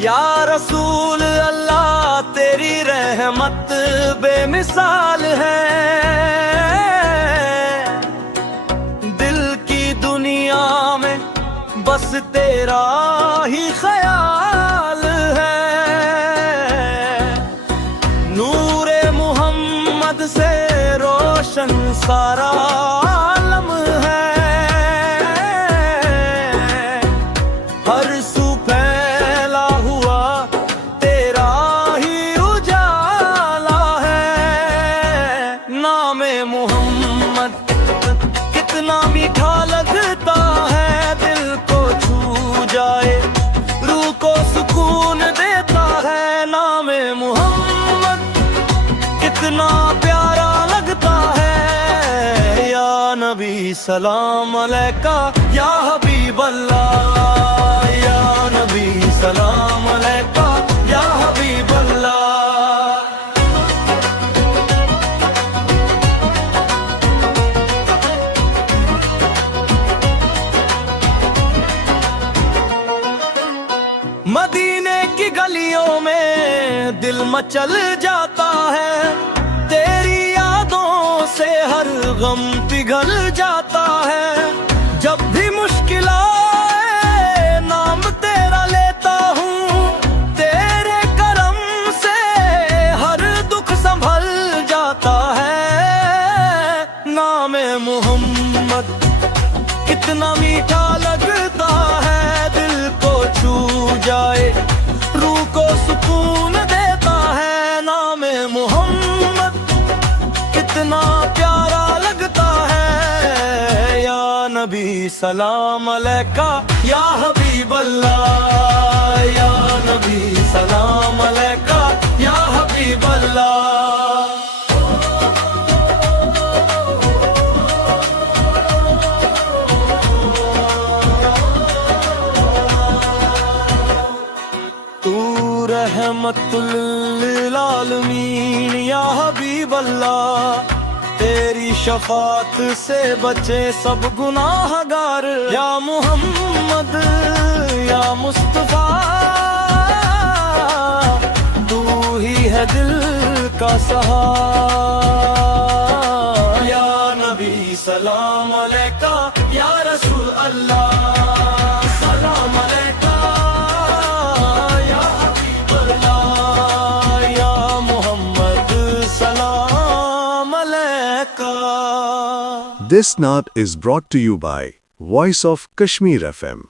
یا رسول اللہ تیری رحمت بے مثال ہے، دل کی دنیا میں بس تیرا ہی خیال ہے، نور محمد سے روشن سارا عالم ہے، ہر سو پھیلا ہوا تیرا ہی اجالا ہے، نام محمد کتنا میٹھا لگتا ہے، دل کو چھو جائے روح کو سکون دیتا ہے، نام محمد کتنا پیارا لگتا ہے، یا نبی سلام علیکہ یا حبیب اللہ، یا نبی سلام علیکہ یا حبیب اللہ۔ مدینے کی گلیوں میں دل مچل جاتا ہے، تیری یادوں سے ہر غم پگھل جاتا ہے، جب بھی مشکل آئے نام تیرا لیتا ہوں، تیرے کرم سے ہر دکھ سنبھل جاتا ہے، نام محمد کتنا میٹھا لگتا ہے، دل کو چھو جائے روح کو سکون دیتا ہے، نام محمد کتنا پیارا لگتا ہے، یا نبی سلام علیکہ یا حبیب اللہ، یا نبی سلام علیکہ یا حبیب اللہ۔ رحمت للعالمین یا حبیب اللہ، تیری شفاعت سے بچے سب گناہ گار، یا محمد یا مصطفیٰ تو ہی ہے دل کا سہارا، یا نبی سلام علیکہ یا رسول اللہ، سلام علیکہ This Naat is brought to you by Voice of Kashmir FM.